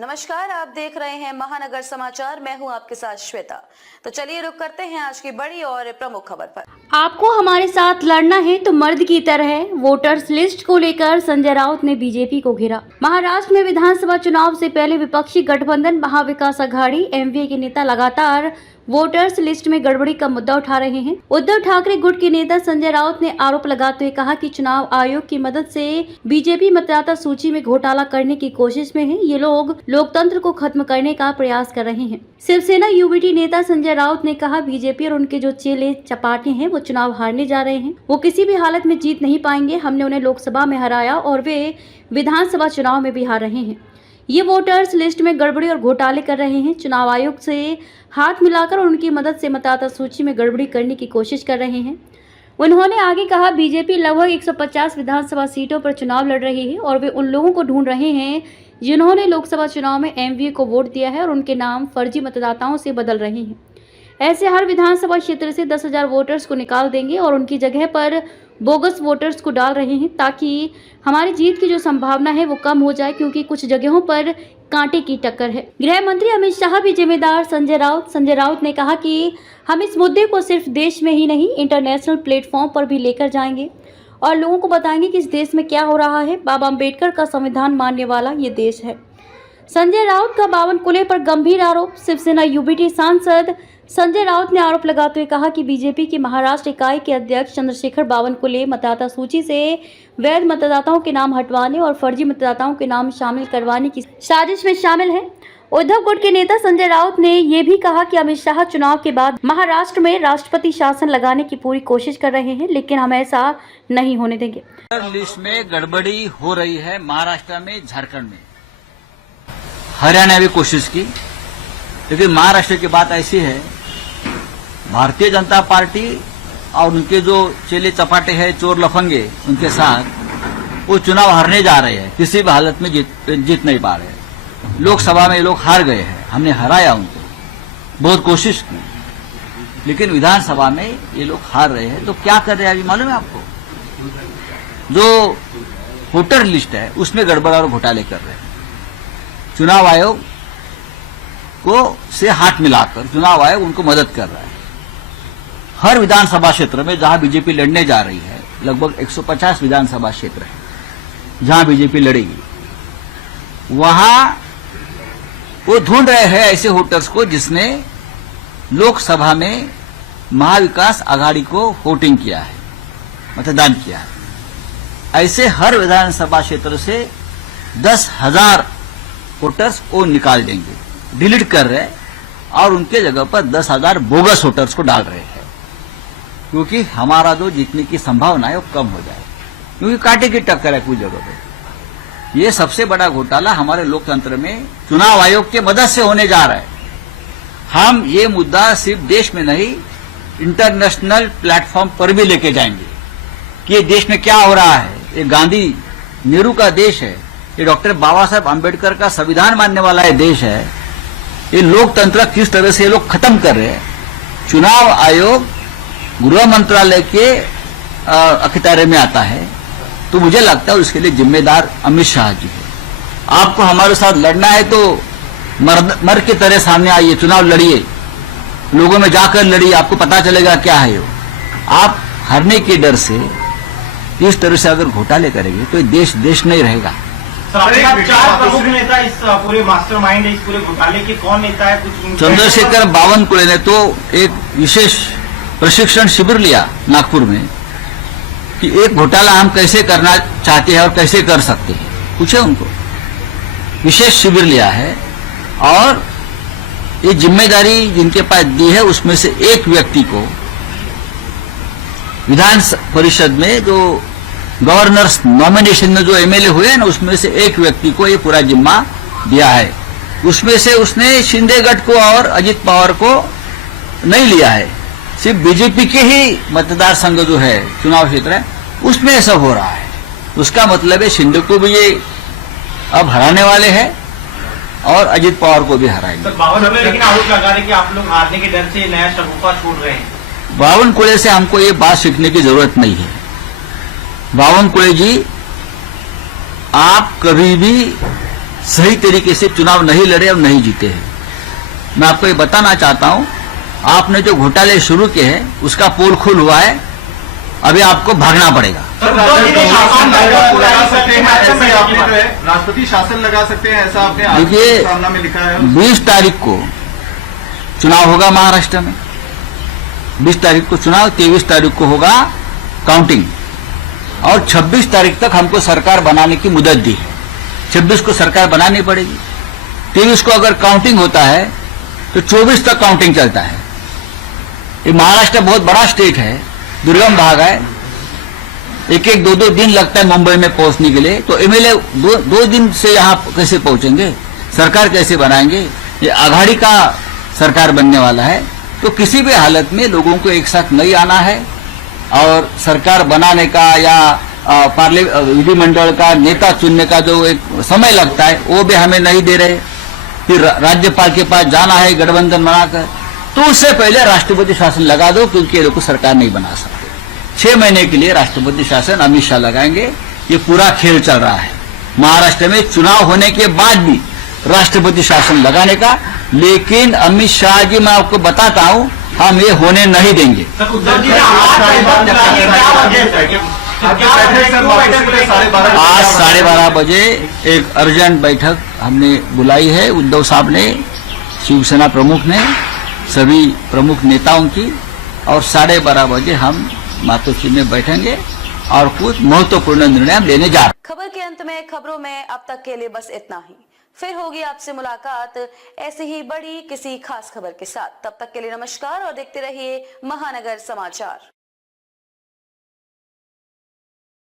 नमस्कार, आप देख रहे हैं महानगर समाचार। मैं हूं आपके साथ श्वेता। तो चलिए रुक करते हैं आज की बड़ी और प्रमुख खबर पर। आपको हमारे साथ लड़ना है तो मर्द की तरह। वोटर्स लिस्ट को लेकर संजय राउत ने बीजेपी को घेरा। महाराष्ट्र में विधानसभा चुनाव से पहले विपक्षी गठबंधन महाविकास आघाड़ी एमवीए के नेता लगातार वोटर्स लिस्ट में गड़बड़ी का मुद्दा उठा रहे हैं। उद्धव ठाकरे गुट के नेता संजय राउत ने आरोप लगाते हुए कहा कि चुनाव आयोग की मदद से बीजेपी मतदाता सूची में घोटाला करने की कोशिश में है। ये लोग लोकतंत्र को खत्म करने का प्रयास कर रहे हैं। शिवसेना यूबीटी नेता संजय राउत ने कहा, बीजेपी और उनके जो चेले चपाटे हैं वो चुनाव हारने जा रहे हैं। वो किसी भी हालत में जीत नहीं पाएंगे। हमने उन्हें लोकसभा में हराया और वे विधानसभा चुनाव में भी हार रहे हैं। ये वोटर्स लिस्ट में गड़बड़ी और घोटाले कर रहे हैं। चुनाव आयोग से हाथ मिलाकर और उनकी मदद से मतदाता सूची में गड़बड़ी करने की कोशिश कर रहे हैं। उन्होंने आगे कहा, बीजेपी लगभग 150 विधानसभा सीटों पर चुनाव लड़ रही है और वे उन लोगों को ढूंढ रहे हैं जिन्होंने लोकसभा चुनाव में एमवीए को वोट दिया है और उनके नाम फर्जी मतदाताओं से बदल रहे हैं। ऐसे हर विधानसभा क्षेत्र से 10,000 वोटर्स को निकाल देंगे और उनकी जगह पर बोगस वोटर्स को डाल रहे हैं ताकि हमारी जीत की जो संभावना है वो कम हो जाए, क्योंकि कुछ जगहों पर कांटे की टक्कर है। गृह मंत्री अमित शाह भी जिम्मेदार। संजय राउत ने कहा कि हम इस मुद्दे को सिर्फ देश में ही नहीं इंटरनेशनल प्लेटफॉर्म पर भी लेकर जाएंगे और लोगों को बताएंगे कि इस देश में क्या हो रहा है। बाबा अम्बेडकर का संविधान मानने वाला ये देश है। संजय राउत का बावनकुले पर गंभीर आरोप। शिवसेना यूबीटी सांसद संजय राउत ने आरोप लगाते हुए कहा कि बीजेपी की महाराष्ट्र इकाई के अध्यक्ष चंद्रशेखर बावनकुले मतदाता सूची से वैध मतदाताओं के नाम हटवाने और फर्जी मतदाताओं के नाम शामिल करवाने की साजिश में शामिल हैं। उद्धव गुट के नेता संजय राउत ने ये भी कहा कि अमित शाह चुनाव के बाद महाराष्ट्र में राष्ट्रपति शासन लगाने की पूरी कोशिश कर रहे हैं, लेकिन हम ऐसा नहीं होने देंगे। लिस्ट में गड़बड़ी हो रही है। महाराष्ट्र में, झारखंड में, हरियाणा भी कोशिश की, लेकिन महाराष्ट्र की बात ऐसी है, भारतीय जनता पार्टी और उनके जो चेले चपाटे हैं, चोर लफंगे, उनके साथ वो चुनाव हारने जा रहे हैं। किसी भी हालत में जीत नहीं पा रहे। लोकसभा में ये लोग हार गए हैं। हमने हराया उनको, बहुत कोशिश की, लेकिन विधानसभा में ये लोग हार रहे हैं। तो क्या कर रहे हैं अभी मालूम है आपको? जो वोटर लिस्ट है उसमें गड़बड़ और घोटाले कर रहे हैं। चुनाव आयोग को से हाथ मिलाकर चुनाव आयोग उनको मदद कर रहा है। हर विधानसभा क्षेत्र में जहां बीजेपी लड़ने जा रही है, लगभग 150 विधानसभा क्षेत्र है जहां बीजेपी लड़ेगी, वहां वो ढूंढ रहे हैं ऐसे वोटर्स को जिसने लोकसभा में महाविकास आघाड़ी को वोटिंग किया है, मतदान किया है। ऐसे हर विधानसभा क्षेत्र से 10,000 वोटर्स को निकाल देंगे, डिलीट कर रहे हैं और उनके जगह पर 10,000 बोगस वोटर्स को डाल रहे हैं, क्योंकि हमारा जो जीतने की संभावना है वो कम हो जाए, क्योंकि कांटे की टक्कर है कुछ जगह पे। ये सबसे बड़ा घोटाला हमारे लोकतंत्र में चुनाव आयोग की मदद से होने जा रहा है। हम ये मुद्दा सिर्फ देश में नहीं, इंटरनेशनल प्लेटफॉर्म पर भी लेके जाएंगे कि ये देश में क्या हो रहा है। ये गांधी नेहरू का देश है, ये डॉक्टर बाबा साहब अम्बेडकर का संविधान मानने वाला ये देश है। ये लोकतंत्र किस तरह से ये लोग खत्म कर रहे हैं। चुनाव आयोग गृह मंत्रालय के अखत्यारे में आता है, तो मुझे लगता है उसके लिए जिम्मेदार अमित शाह जी है। आपको हमारे साथ लड़ना है तो मर्द की तरह सामने आइए, चुनाव लड़िए, लोगों में जाकर लड़िए, आपको पता चलेगा क्या है वो। आप हारने के डर से इस तरह से अगर घोटाले करेंगे तो देश नहीं रहेगा। चार प्रमुख नेता इस पूरे मास्टरमाइंड है, इस पूरे घोटाले के कौन नेता है? कुछ चंद्रशेखर बावनकुले ने तो एक विशेष प्रशिक्षण शिविर लिया नागपुर में कि एक घोटाला हम कैसे करना चाहते हैं और कैसे कर सकते हैं, पूछे उनको। विशेष शिविर लिया है और ये जिम्मेदारी जिनके पास दी है उसमें से एक व्यक्ति को विधान परिषद में जो गवर्नर्स नॉमिनेशन में जो एमएलए हुए हैं ना, उसमें से एक व्यक्ति को ये पूरा जिम्मा दिया है। उसमें से उसने शिंदे गठ को और अजित पवार को नहीं लिया है, सिर्फ बीजेपी के ही मतदार संघ जो है, चुनाव क्षेत्र है, उसमें ऐसा हो रहा है। उसका मतलब है शिंदे को भी ये अब हराने वाले हैं और अजित पवार को भी हराएंगे। लेकिन आरोप लगा रहे कि आप लोग हारने के डर से नया शगुफा छोड़ रहे हैं। बावनकुले से हमको ये बात सीखने की जरूरत नहीं है। बावनकुले जी, आप कभी भी सही तरीके से चुनाव नहीं लड़े और नहीं जीते हैं। मैं आपको ये बताना चाहता हूं, आपने जो घोटाले शुरू किए हैं उसका पोल खुल हुआ है, अभी आपको भागना पड़ेगा। राष्ट्रपति शासन लगा सकते हैं ऐसा आपने देखिए, सामना में लिखा है। 20 तारीख को चुनाव होगा महाराष्ट्र में, 20 तारीख को चुनाव, 23 तारीख को होगा काउंटिंग और 26 तारीख तक हमको सरकार बनाने की मुदत दी है। 26 को सरकार बनानी पड़ेगी, 23 को अगर काउंटिंग होता है तो 24 तक काउंटिंग चलता है। ये महाराष्ट्र बहुत बड़ा स्टेट है, दुर्गम भाग है, एक एक दो दिन लगता है मुंबई में पहुंचने के लिए, तो एमएलए दो दिन से यहां कैसे पहुंचेंगे, सरकार कैसे बनाएंगे? ये आघाड़ी का सरकार बनने वाला है, तो किसी भी हालत में लोगों को एक साथ नहीं आना है और सरकार बनाने का या विधिमंडल का नेता चुनने का जो एक समय लगता है वो भी हमें नहीं दे रहे। फिर राज्यपाल के पास जाना है गठबंधन बनाकर, तो उससे पहले राष्ट्रपति शासन लगा दो, क्योंकि ये लोग को सरकार नहीं बना सकते। 6 महीने के लिए राष्ट्रपति शासन अमित शाह लगाएंगे। ये पूरा खेल चल रहा है महाराष्ट्र में चुनाव होने के बाद भी राष्ट्रपति शासन लगाने का। लेकिन अमित शाह जी, मैं आपको बताता हूं, हम ये होने नहीं देंगे। आज 12:30 बजे एक अर्जेंट बैठक हमने बुलाई है, उद्धव साहब ने, शिवसेना प्रमुख ने, सभी प्रमुख नेताओं की, और 12:30 बजे हम मातोश्री में बैठेंगे और कुछ महत्वपूर्ण निर्णय हम लेने जा रहे हैं। खबर के अंत में खबरों में अब तक के लिए बस इतना ही। फिर होगी आपसे मुलाकात ऐसी ही बड़ी किसी खास खबर के साथ। तब तक के लिए नमस्कार और देखते रहिए महानगर समाचार।